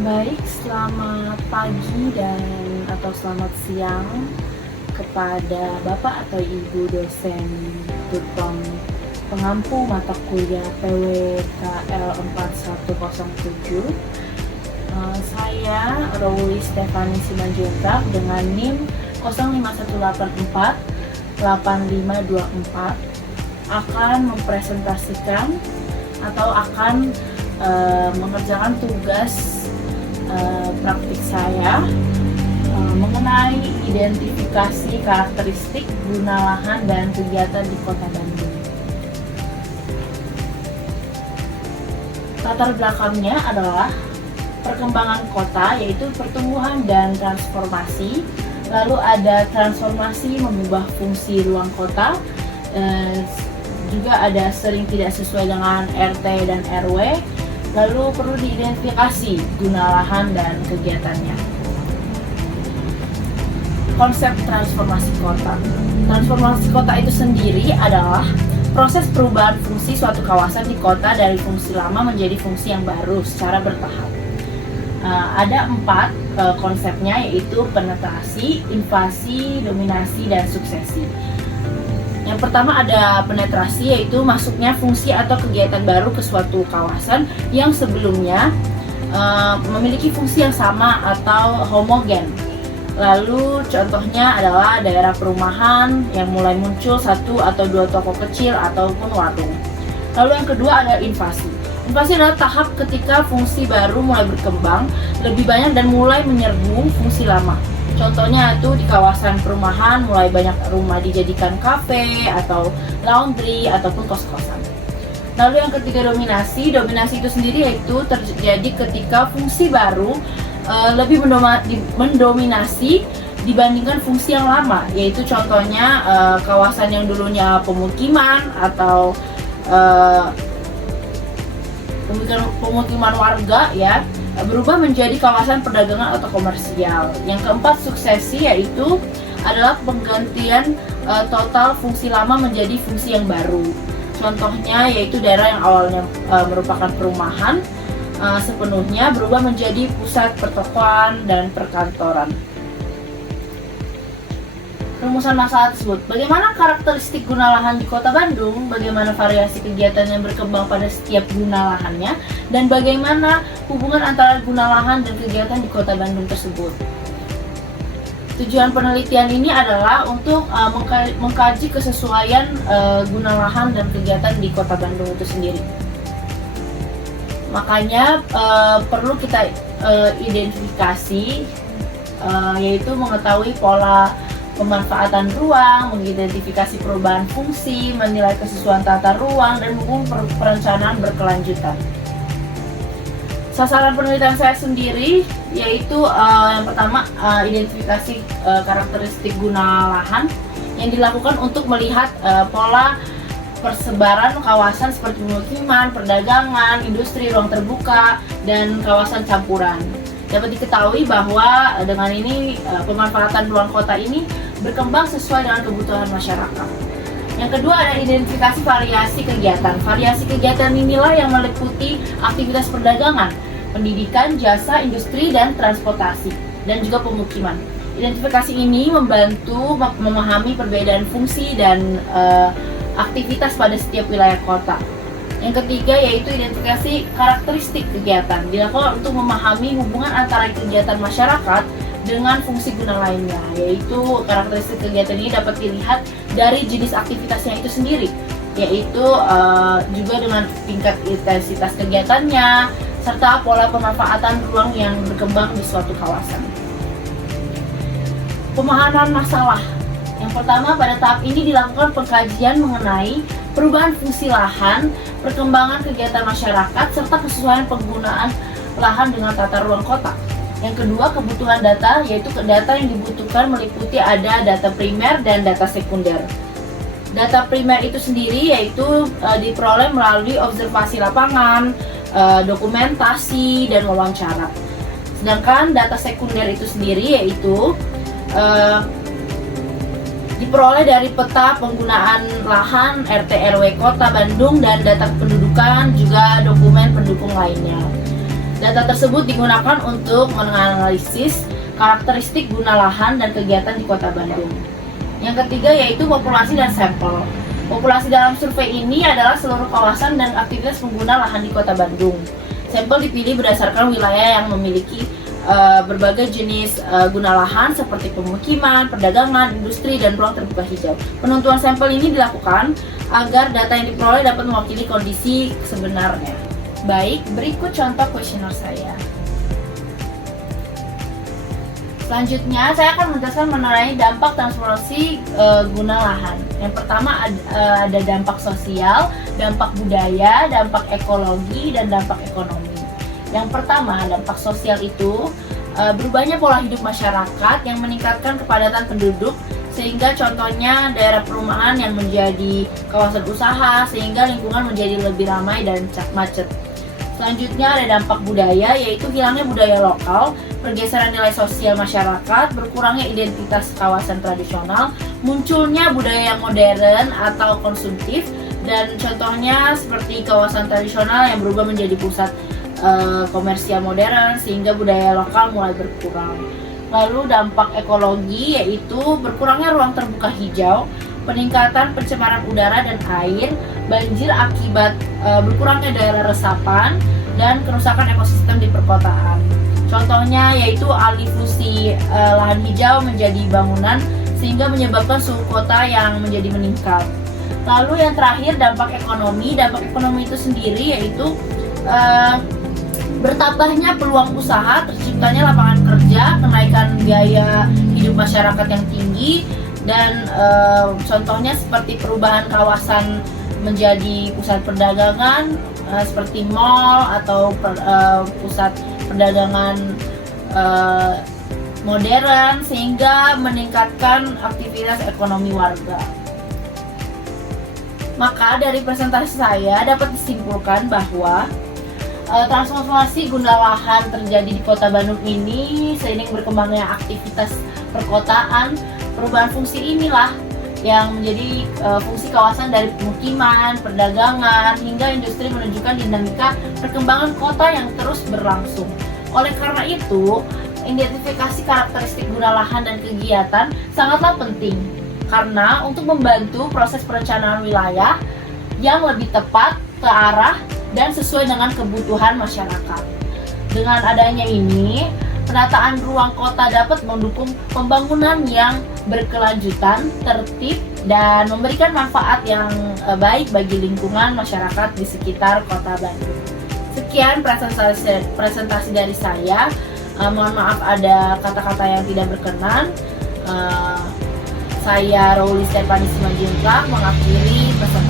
Baik, selamat pagi dan atau selamat siang kepada Bapak atau Ibu dosen tutor pengampu mata kuliah PWKL 4107. Saya Rowli Stefani Simanjuntak dengan NIM 05184 8524 akan mempresentasikan atau akan mengerjakan tugas praktik saya mengenai identifikasi karakteristik guna lahan dan kegiatan di Kota Bandung. Latar belakangnya adalah perkembangan kota, yaitu pertumbuhan dan transformasi. Lalu ada transformasi mengubah fungsi ruang kota, juga ada sering tidak sesuai dengan RT dan RW. Lalu perlu diidentifikasi guna lahan dan kegiatannya. Konsep transformasi kota. Transformasi kota itu sendiri adalah proses perubahan fungsi suatu kawasan di kota dari fungsi lama menjadi fungsi yang baru secara bertahap. Ada 4 konsepnya, yaitu penetrasi, invasi, dominasi, dan suksesi. Yang pertama ada penetrasi, yaitu masuknya fungsi atau kegiatan baru ke suatu kawasan yang sebelumnya memiliki fungsi yang sama atau homogen. Lalu contohnya adalah daerah perumahan yang mulai muncul 1 atau 2 toko kecil ataupun warung. Lalu yang kedua ada invasi. Invasi adalah tahap ketika fungsi baru mulai berkembang lebih banyak dan mulai menyerbu fungsi lama. Contohnya itu di kawasan perumahan mulai banyak rumah dijadikan kafe atau laundry ataupun kos-kosan. Lalu yang ketiga dominasi. Dominasi itu sendiri yaitu terjadi ketika fungsi baru lebih mendominasi dibandingkan fungsi yang lama, yaitu contohnya kawasan yang dulunya pemukiman atau pemukiman warga ya berubah menjadi kawasan perdagangan atau komersial. Yang keempat suksesi, yaitu adalah penggantian total fungsi lama menjadi fungsi yang baru. Contohnya yaitu daerah yang awalnya merupakan perumahan sepenuhnya berubah menjadi pusat pertokoan dan perkantoran. Rumusan masalah tersebut. Bagaimana karakteristik guna lahan di Kota Bandung, bagaimana variasi kegiatan yang berkembang pada setiap guna lahannya, dan bagaimana hubungan antara guna lahan dan kegiatan di Kota Bandung tersebut. Tujuan penelitian ini adalah untuk mengkaji kesesuaian guna lahan dan kegiatan di Kota Bandung itu sendiri. Makanya perlu kita identifikasi, yaitu mengetahui pola pemanfaatan ruang, mengidentifikasi perubahan fungsi, menilai kesesuaian tata ruang, dan mendukung perencanaan berkelanjutan. Sasaran penelitian saya sendiri yaitu yang pertama identifikasi karakteristik guna lahan yang dilakukan untuk melihat pola persebaran kawasan seperti pemukiman, perdagangan, industri, ruang terbuka, dan kawasan campuran. Dapat diketahui bahwa dengan ini pemanfaatan ruang kota ini berkembang sesuai dengan kebutuhan masyarakat. Yang kedua ada identifikasi variasi kegiatan. Variasi kegiatan inilah yang meliputi aktivitas perdagangan, pendidikan, jasa, industri, dan transportasi, dan juga pemukiman. Identifikasi ini membantu memahami perbedaan fungsi dan aktivitas pada setiap wilayah kota. Yang ketiga yaitu identifikasi karakteristik kegiatan, dilakukan untuk memahami hubungan antara kegiatan masyarakat dengan fungsi guna lainnya, yaitu karakteristik kegiatan ini dapat dilihat dari jenis aktivitasnya itu sendiri, yaitu juga dengan tingkat intensitas kegiatannya, serta pola pemanfaatan ruang yang berkembang di suatu kawasan. Pemahaman masalah. Yang pertama, pada tahap ini dilakukan pengkajian mengenai perubahan fungsi lahan, perkembangan kegiatan masyarakat, serta kesesuaian penggunaan lahan dengan tata ruang kota. Yang kedua, kebutuhan data, yaitu data yang dibutuhkan meliputi ada data primer dan data sekunder. Data primer itu sendiri yaitu diperoleh melalui observasi lapangan, dokumentasi, dan wawancara. Sedangkan data sekunder itu sendiri yaitu diperoleh dari peta penggunaan lahan RT RW Kota Bandung dan data kependudukan, juga dokumen pendukung lainnya. Data tersebut digunakan untuk menganalisis karakteristik guna lahan dan kegiatan di Kota Bandung. Yang ketiga yaitu populasi dan sampel. Populasi dalam survei ini adalah seluruh kawasan dan aktivitas pengguna lahan di Kota Bandung. Sampel dipilih berdasarkan wilayah yang memiliki berbagai jenis guna lahan seperti pemukiman, perdagangan, industri, dan ruang terbuka hijau. Penentuan sampel ini dilakukan agar data yang diperoleh dapat mewakili kondisi sebenarnya. Baik, berikut contoh kuesioner saya. Selanjutnya, saya akan menjelaskan mengenai dampak transformasi guna lahan. Yang pertama ada dampak sosial, dampak budaya, dampak ekologi, dan dampak ekonomi. Yang pertama, dampak sosial itu berubahnya pola hidup masyarakat yang meningkatkan kepadatan penduduk, sehingga contohnya daerah perumahan yang menjadi kawasan usaha, sehingga lingkungan menjadi lebih ramai dan macet. Selanjutnya ada dampak budaya, yaitu hilangnya budaya lokal, pergeseran nilai sosial masyarakat, berkurangnya identitas kawasan tradisional, munculnya budaya yang modern atau konsumtif, dan contohnya seperti kawasan tradisional yang berubah menjadi pusat komersial modern, sehingga budaya lokal mulai berkurang. Lalu dampak ekologi, yaitu berkurangnya ruang terbuka hijau, peningkatan pencemaran udara dan air, banjir akibat berkurangnya daerah resapan, dan kerusakan ekosistem di perkotaan. Contohnya yaitu alih fungsi lahan hijau menjadi bangunan, sehingga menyebabkan suhu kota yang menjadi meningkat. Lalu yang terakhir dampak ekonomi. Dampak ekonomi itu sendiri yaitu bertambahnya peluang usaha, terciptanya lapangan kerja, kenaikan biaya hidup masyarakat yang tinggi, dan contohnya seperti perubahan kawasan menjadi pusat perdagangan seperti mall atau pusat perdagangan modern, sehingga meningkatkan aktivitas ekonomi warga. Maka dari presentasi saya dapat disimpulkan bahwa transformasi guna lahan terjadi di Kota Bandung ini seiring berkembangnya aktivitas perkotaan. Perubahan fungsi inilah yang menjadi fungsi kawasan dari pemukiman, perdagangan, hingga industri menunjukkan dinamika perkembangan kota yang terus berlangsung. Oleh karena itu, identifikasi karakteristik guna lahan dan kegiatan sangatlah penting, karena untuk membantu proses perencanaan wilayah yang lebih tepat, terarah, dan sesuai dengan kebutuhan masyarakat. Dengan adanya ini, penataan ruang kota dapat mendukung pembangunan yang berkelanjutan, tertib, dan memberikan manfaat yang baik bagi lingkungan masyarakat di sekitar Kota Bandung. Sekian presentasi dari saya. Mohon maaf ada kata-kata yang tidak berkenan. Saya Rauli Stefani Simanjuntak mengakhiri presentasi